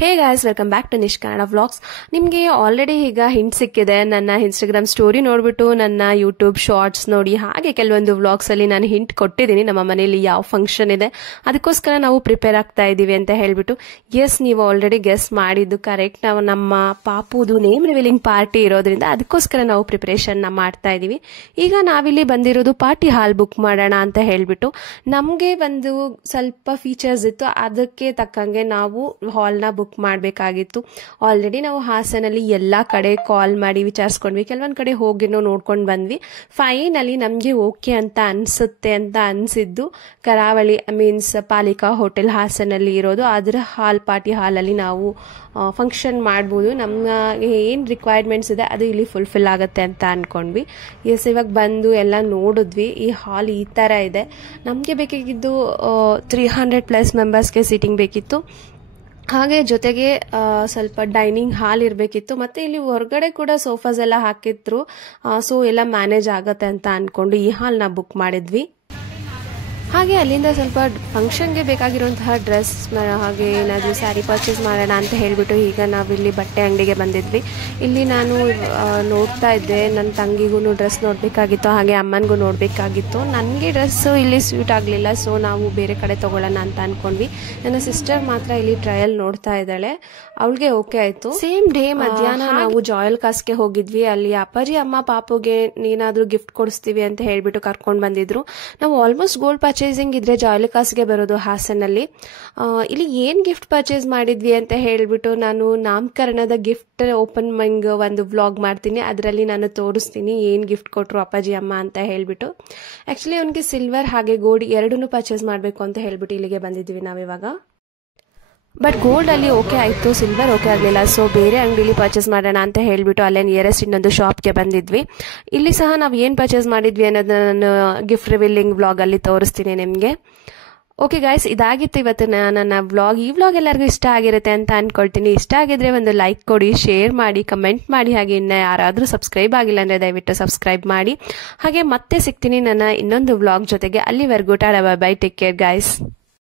Hey guys, welcome back to Nish Kannada vlogs. ನಿಮಗೆ already ಈಗ hint ಸಿಕ್ಕಿದೆ. ನನ್ನ ಇನ್ಸ್ಟಾಗ್ರಾಮ್ ಸ್ಟೋರಿ ನೋಡ್ಬಿಟ್ಟು, ನನ್ನ ಯೂಟ್ಯೂಬ್ ಶಾರ್ಟ್ಸ್ ನೋಡಿ, ಹಾಗೆ ಕೆಲವೊಂದು ವ್ಲಾಗ್ಸ್ ಅಲ್ಲಿ ನಾನು ಹಿಂಟ್ ಕೊಟ್ಟಿದ್ದೀನಿ ನಮ್ಮ ಮನೆಯಲ್ಲಿ ಯಾವ ಫಂಕ್ಷನ್ ಇದೆ, ಅದಕ್ಕೋಸ್ಕರ ನಾವು ಪ್ರಿಪೇರ್ ಆಗ್ತಾ ಇದೀವಿ ಅಂತ ಹೇಳ್ಬಿಟ್ಟು. ಎಸ್, ನೀವು ಆಲ್ರೆಡಿ ಗೆಸ್ ಮಾಡಿದ್ದು ಕರೆಕ್ಟ್. ನಾವು ನಮ್ಮ ಪಾಪುದು ನೇಮ್ ರಿವೀಲಿಂಗ್ ಪಾರ್ಟಿ ಇರೋದ್ರಿಂದ ಅದಕ್ಕೋಸ್ಕರ ನಾವು ಪ್ರಿಪರೇಷನ್ ಮಾಡ್ತಾ ಇದೀವಿ. ಈಗ ನಾವಿಲ್ಲಿ ಬಂದಿರೋದು ಪಾರ್ಟಿ ಹಾಲ್ ಬುಕ್ ಮಾಡೋಣ ಅಂತ ಹೇಳ್ಬಿಟ್ಟು. ನಮಗೆ ಒಂದು ಸ್ವಲ್ಪ ಫೀಚರ್ಸ್ ಇತ್ತು, ಅದಕ್ಕೆ ತಕ್ಕಂಗೆ ನಾವು ಹಾಲ್ನ ಬುಕ್ ಮಾಡಬೇಕಾಗಿತ್ತು. ಆಲ್ರೆಡಿ ನಾವು ಹಾಸನಲ್ಲಿ ಎಲ್ಲಾ ಕಡೆ ಕಾಲ್ ಮಾಡಿ ವಿಚಾರಿಸ್ಕೊಂಡ್ವಿ, ಕೆಲವೊಂದ್ ಕಡೆ ಹೋಗಿ ನೋಡ್ಕೊಂಡು ಬಂದ್ವಿ. ಫೈನಲಿ ನಮ್ಗೆ ಓಕೆ ಅಂತ ಅನ್ಸುತ್ತೆ ಅಂತ ಅನ್ಸಿದ್ದು ಕರಾವಳಿ ಮೀನ್ಸ್ ಪಾಲಿಕಾ ಹೋಟೆಲ್ ಹಾಸನಲ್ಲಿ ಇರೋದು. ಅದರ ಪಾರ್ಟಿ ಹಾಲಲ್ಲಿ ನಾವು ಫಂಕ್ಷನ್ ಮಾಡ್ಬೋದು. ನಮ್ಗೆ ಏನ್ ರಿಕ್ವೈರ್ಮೆಂಟ್ಸ್ ಇದೆ ಅದು ಇಲ್ಲಿ ಫುಲ್ಫಿಲ್ ಆಗುತ್ತೆ ಅಂತ ಅನ್ಕೊಂಡ್ವಿ. ಎಸ್, ಇವಾಗ ಬಂದು ಎಲ್ಲ ನೋಡಿದ್ವಿ. ಈ ಹಾಲ್ ಈ ತರ ಇದೆ. ನಮ್ಗೆ ಬೇಕಾಗಿದ್ದು 300+ ಮೆಂಬರ್ಸ್ಗೆ ಸೀಟಿಂಗ್ ಬೇಕಿತ್ತು. ಹಾಗೆ ಜೊತೆಗೆ ಸ್ವಲ್ಪ ಡೈನಿಂಗ್ ಹಾಲ್ ಇರಬೇಕಿತ್ತು. ಮತ್ತೆ ಇಲ್ಲಿ ಹೊರಗಡೆ ಕೂಡ ಸೋಫಾಸ್ ಎಲ್ಲ ಹಾಕಿದ್ರು. ಸೊ ಎಲ್ಲ ಮ್ಯಾನೇಜ್ ಆಗತ್ತೆ ಅಂತ ಅನ್ಕೊಂಡು ಈ ಹಾಲ್ನ ಬುಕ್ ಮಾಡಿದ್ವಿ. ಹಾಗೆ ಅಲ್ಲಿಂದ ಸ್ವಲ್ಪ ಫಂಕ್ಷನ್ಗೆ ಬೇಕಾಗಿರುವಂತಹ ಡ್ರೆಸ್ ಹಾಗೆ ಏನಾದರೂ ಸ್ಯಾರಿ ಪರ್ಚೇಸ್ ಮಾಡೋಣ ಅಂತ ಹೇಳಿಬಿಟ್ಟು ಈಗ ನಾವಿಲ್ಲಿ ಬಟ್ಟೆ ಅಂಗಡಿಗೆ ಬಂದಿದ್ವಿ. ಇಲ್ಲಿ ನಾನು ನೋಡ್ತಾ ಇದ್ದೆ, ನನ್ನ ತಂಗಿಗೂ ಡ್ರೆಸ್ ನೋಡಬೇಕಾಗಿತ್ತು, ಹಾಗೆ ಅಮ್ಮನಿಗೂ ನೋಡಬೇಕಾಗಿತ್ತು. ನನಗೆ ಡ್ರೆಸ್ಸು ಇಲ್ಲಿ ಸ್ಯೂಟ್ ಆಗಲಿಲ್ಲ, ಸೊ ನಾವು ಬೇರೆ ಕಡೆ ತೊಗೊಳ್ಳೋಣ ಅಂತ ಅಂದ್ಕೊಂಡ್ವಿ. ನನ್ನ ಸಿಸ್ಟರ್ ಮಾತ್ರ ಇಲ್ಲಿ ಟ್ರಯಲ್ ನೋಡ್ತಾ ಇದ್ದಾಳೆ, ಅವಳಿಗೆ ಓಕೆ ಆಯಿತು. ಸೇಮ್ ಡೇ ಮಧ್ಯಾಹ್ನ ನಾವು ಜಾಯಲ್ ಕಾಸ್ಗೆ ಹೋಗಿದ್ವಿ. ಅಲ್ಲಿ ಅಪ್ಪಾಜಿ ಅಮ್ಮ ಪಾಪುಗೆ ಏನಾದರೂ ಗಿಫ್ಟ್ ಕೊಡಿಸ್ತೀವಿ ಅಂತ ಹೇಳಿಬಿಟ್ಟು ಕರ್ಕೊಂಡು ಬಂದಿದ್ರು. ನಾವು ಆಲ್ಮೋಸ್ಟ್ ಗೋಲ್ಡ್ ಪರ್ಚೇಸಿಂಗ್ ಇದ್ರೆ ಜಾಯ್ಲಿಕಾಸ್ಗೆ ಬರೋದು ಹಾಸನಲ್ಲಿ. ಇಲ್ಲಿ ಏನ್ ಗಿಫ್ಟ್ ಪರ್ಚೇಸ್ ಮಾಡಿದ್ವಿ ಅಂತ ಹೇಳ್ಬಿಟ್ಟು ನಾನು ನಾಮಕರಣದ ಗಿಫ್ಟ್ ಓಪನಿಂಗ್ ಒಂದು ವ್ಲಾಗ್ ಮಾಡ್ತೀನಿ, ಅದರಲ್ಲಿ ನಾನು ತೋರಿಸ್ತೀನಿ ಏನ್ ಗಿಫ್ಟ್ ಕೊಟ್ರು ಅಪ್ಪಾಜಿ ಅಮ್ಮ ಅಂತ ಹೇಳ್ಬಿಟ್ಟು. ಆಕ್ಚುಲಿ ಅವನಿಗೆ ಸಿಲ್ವರ್ ಹಾಗೆ ಗೋಲ್ಡ್ ಎರಡನ್ನೂ ಪರ್ಚೇಸ್ ಮಾಡಬೇಕು ಅಂತ ಹೇಳ್ಬಿಟ್ಟು ಇಲ್ಲಿಗೆ ಬಂದಿದ್ವಿ ನಾವಿವಾಗ. ಬಟ್ ಗೋಲ್ಡ್ ಅಲ್ಲಿ ಓಕೆ ಆಯಿತು, ಸಿಲ್ವರ್ ಓಕೆ ಆಗಲಿಲ್ಲ. ಸೊ ಬೇರೆ ಅಂಗಡಿಲಿ ಪರ್ಚೇಸ್ ಮಾಡೋಣ ಅಂತ ಹೇಳ್ಬಿಟ್ಟು ಅಲ್ಲೇ ನಿಯರೆಸ್ಟ್ ಇನ್ನೊಂದು ಶಾಪ್ಗೆ ಬಂದಿದ್ವಿ. ಇಲ್ಲಿ ಸಹ ನಾವು ಏನು ಪರ್ಚೇಸ್ ಮಾಡಿದ್ವಿ ಅನ್ನೋದನ್ನ ನಾನು ಗಿಫ್ಟ್ ರಿವೀಲಿಂಗ್ ವ್ಲಾಗ್ ಅಲ್ಲಿ ತೋರಿಸ್ತೀನಿ ನಿಮಗೆ. ಓಕೆ ಗೈಸ್, ಇದಾಗಿತ್ತು ಇವತ್ತು ನನ್ನ ವ್ಲಾಗ್. ಈ ವ್ಲಾಗ್ ಎಲ್ಲರಿಗೂ ಇಷ್ಟ ಆಗಿರುತ್ತೆ ಅಂತ ಅನ್ಕೊಳ್ತೀನಿ. ಇಷ್ಟ ಆಗಿದ್ರೆ ಒಂದು ಲೈಕ್ ಕೊಡಿ, ಶೇರ್ ಮಾಡಿ, ಕಮೆಂಟ್ ಮಾಡಿ. ಹಾಗೆ ಇನ್ನು ಯಾರಾದರೂ ಸಬ್ಸ್ಕ್ರೈಬ್ ಆಗಿಲ್ಲ ಅಂದರೆ ದಯವಿಟ್ಟು ಸಬ್ಸ್ಕ್ರೈಬ್ ಮಾಡಿ. ಹಾಗೆ ಮತ್ತೆ ಸಿಗ್ತೀನಿ ನನ್ನ ಇನ್ನೊಂದು ವ್ಲಾಗ್ ಜೊತೆಗೆ. ಅಲ್ಲಿವರೆಗೂ Tata, bye bye, take care guys.